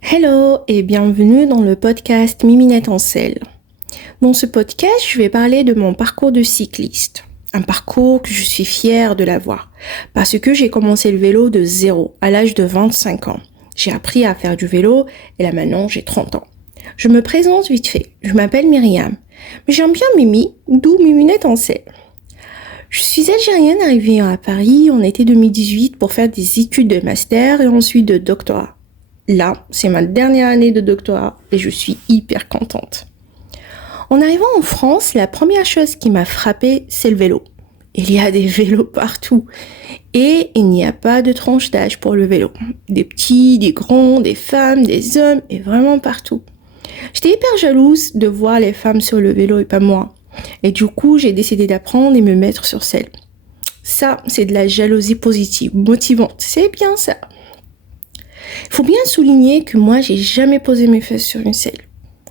Hello et bienvenue dans le podcast Miminette en selle. Dans ce podcast, je vais parler de mon parcours de cycliste. Un parcours que je suis fière de l'avoir parce que j'ai commencé le vélo de zéro à l'âge de 25 ans. J'ai appris à faire du vélo et là maintenant j'ai 30 ans. Je me présente vite fait, je m'appelle Myriam, mais j'aime bien Mimi, d'où Miminette en selle. Je suis algérienne arrivée à Paris en été 2018 pour faire des études de master et ensuite de doctorat. Là, c'est ma dernière année de doctorat et je suis hyper contente. En arrivant en France, la première chose qui m'a frappée, c'est le vélo. Il y a des vélos partout et il n'y a pas de tranche d'âge pour le vélo. Des petits, des grands, des femmes, des hommes et vraiment partout. J'étais hyper jalouse de voir les femmes sur le vélo et pas moi. Et du coup, j'ai décidé d'apprendre et me mettre sur selle. Ça, c'est de la jalousie positive, motivante. C'est bien ça. Il faut bien souligner que moi, j'ai jamais posé mes fesses sur une selle.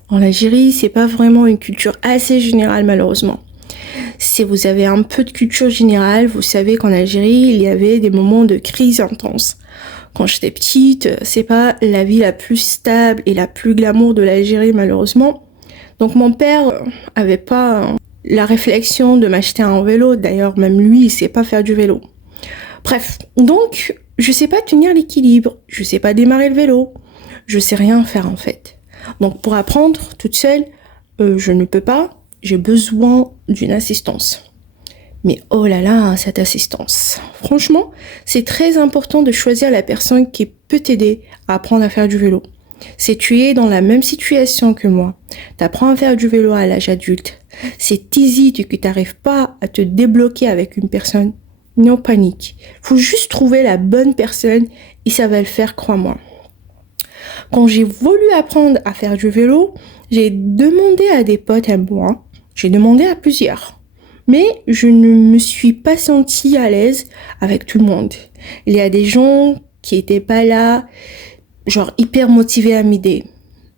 En Algérie, c'est pas vraiment une culture assez générale, malheureusement. Si vous avez un peu de culture générale, vous savez qu'en Algérie, il y avait des moments de crise intense. Quand j'étais petite, c'est pas la vie la plus stable et la plus glamour de l'Algérie, malheureusement. Donc mon père avait pas la réflexion de m'acheter un vélo. D'ailleurs, même lui, il sait pas faire du vélo. Bref, donc, je sais pas tenir l'équilibre, je sais pas démarrer le vélo, je sais rien faire en fait. Donc pour apprendre toute seule, je ne peux pas, j'ai besoin d'une assistance. Mais oh là là, cette assistance. Franchement, c'est très important de choisir la personne qui peut t'aider à apprendre à faire du vélo. Si tu es dans la même situation que moi, t'apprends à faire du vélo à l'âge adulte, c'est easy que tu n'arrives pas à te débloquer avec une personne. Non panique. Faut juste trouver la bonne personne et ça va le faire, crois-moi. Quand j'ai voulu apprendre à faire du vélo, j'ai demandé à des potes à moi. J'ai demandé à plusieurs. Mais je ne me suis pas sentie à l'aise avec tout le monde. Il y a des gens qui étaient pas là, genre hyper motivés à m'aider.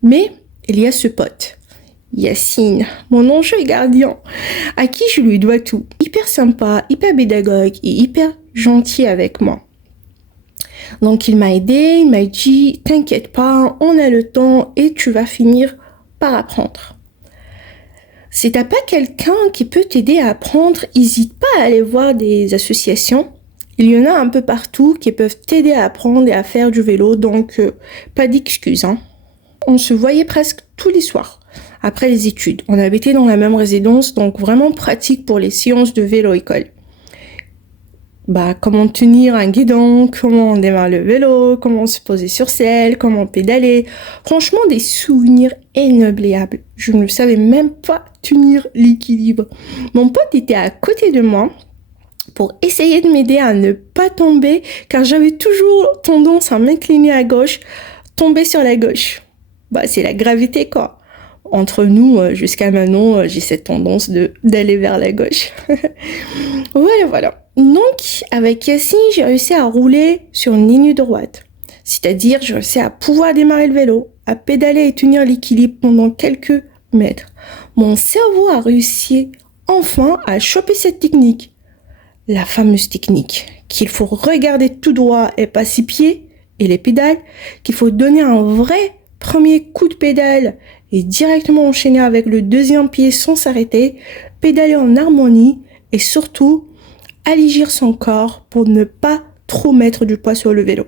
Mais il y a ce pote. Yacine, mon ange gardien, à qui je lui dois tout. Hyper sympa, hyper pédagogue et hyper gentil avec moi. Donc il m'a aidé, il m'a dit, t'inquiète pas, on a le temps et tu vas finir par apprendre. Si t'as pas quelqu'un qui peut t'aider à apprendre, n'hésite pas à aller voir des associations. Il y en a un peu partout qui peuvent t'aider à apprendre et à faire du vélo, donc pas d'excuses. On se voyait presque tous les soirs. Après les études, on habitait dans la même résidence, donc vraiment pratique pour les séances de vélo-école. Comment tenir un guidon, comment on démarre le vélo, comment se poser sur selle, comment pédaler. Franchement, des souvenirs inoubliables. Je ne savais même pas tenir l'équilibre. Mon pote était à côté de moi pour essayer de m'aider à ne pas tomber, car j'avais toujours tendance à m'incliner à gauche, tomber sur la gauche. C'est la gravité, quoi. Entre nous, jusqu'à maintenant, j'ai cette tendance d'aller vers la gauche. Voilà. Donc, avec Yacine, j'ai réussi à rouler sur une ligne droite. C'est-à-dire, j'ai réussi à pouvoir démarrer le vélo, à pédaler et tenir l'équilibre pendant quelques mètres. Mon cerveau a réussi enfin à choper cette technique. La fameuse technique qu'il faut regarder tout droit et pas ses pieds et les pédales, qu'il faut donner un vrai premier coup de pédale et directement enchaîner avec le deuxième pied sans s'arrêter, pédaler en harmonie et surtout allégir son corps pour ne pas trop mettre du poids sur le vélo.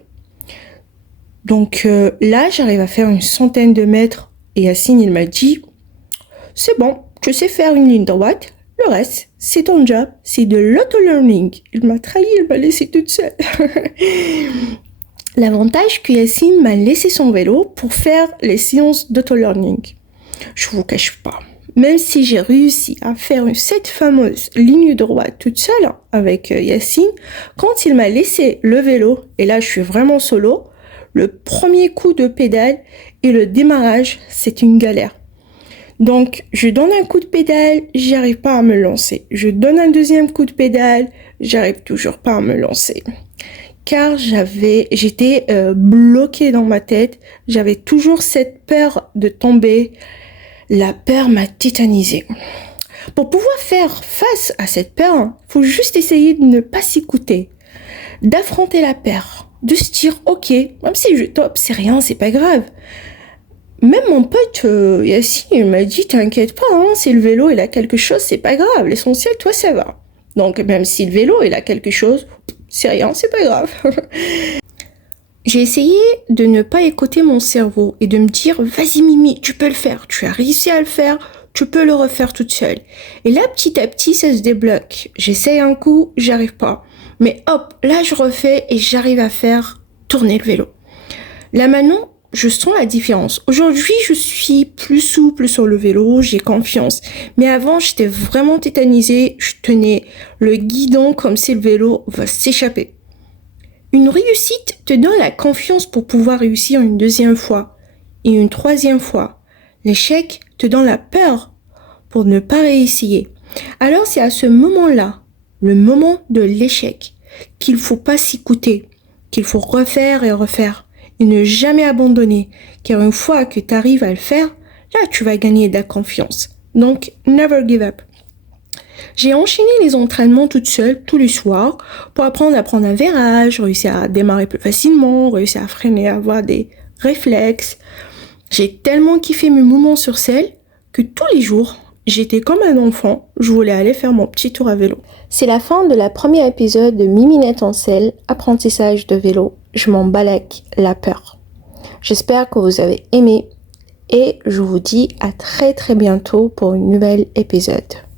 Donc là, j'arrive à faire une centaine de mètres et Yacine, il m'a dit « C'est bon, tu sais faire une ligne droite, le reste, c'est ton job, c'est de l'auto-learning. » Il m'a trahi, il m'a laissée toute seule. L'avantage que Yacine m'a laissé son vélo pour faire les séances d'auto-learning. Je vous cache pas. Même si j'ai réussi à faire cette fameuse ligne droite toute seule avec Yacine, quand il m'a laissé le vélo, et là je suis vraiment solo, le premier coup de pédale et le démarrage, c'est une galère. Donc, je donne un coup de pédale, j'arrive pas à me lancer. Je donne un deuxième coup de pédale, j'arrive toujours pas à me lancer. Car j'étais bloquée dans ma tête. J'avais toujours cette peur de tomber. La peur m'a tétanisée. Pour pouvoir faire face à cette peur, faut juste essayer de ne pas s'écouter, d'affronter la peur, de se dire, ok, même si je top, c'est rien, c'est pas grave. Même mon pote Yassine, il m'a dit, t'inquiète pas, hein, si le vélo il a quelque chose, c'est pas grave, l'essentiel, toi, ça va. Donc même si le vélo il a quelque chose, c'est rien, c'est pas grave. J'ai essayé de ne pas écouter mon cerveau et de me dire, vas-y Mimi, tu peux le faire, tu as réussi à le faire, tu peux le refaire toute seule. Et là, petit à petit, ça se débloque. J'essaye un coup, j'arrive pas. Mais hop, là, je refais et j'arrive à faire tourner le vélo. Là maintenant, je sens la différence. Aujourd'hui, je suis plus souple sur le vélo, j'ai confiance. Mais avant, j'étais vraiment tétanisée, je tenais le guidon comme si le vélo va s'échapper. Une réussite te donne la confiance pour pouvoir réussir une deuxième fois et une troisième fois. L'échec te donne la peur pour ne pas réussir. Alors c'est à ce moment-là, le moment de l'échec, qu'il faut pas s'écouter, qu'il faut refaire et refaire et ne jamais abandonner. Car une fois que tu arrives à le faire, là tu vas gagner de la confiance. Donc, never give up. J'ai enchaîné les entraînements toute seule tous les soirs pour apprendre à prendre un virage, réussir à démarrer plus facilement, réussir à freiner, avoir des réflexes. J'ai tellement kiffé mes moments sur selle que tous les jours, j'étais comme un enfant, je voulais aller faire mon petit tour à vélo. C'est la fin de la premier épisode de Miminette en selle, apprentissage de vélo. Je m'en balèque la peur. J'espère que vous avez aimé et je vous dis à très très bientôt pour une nouvelle épisode.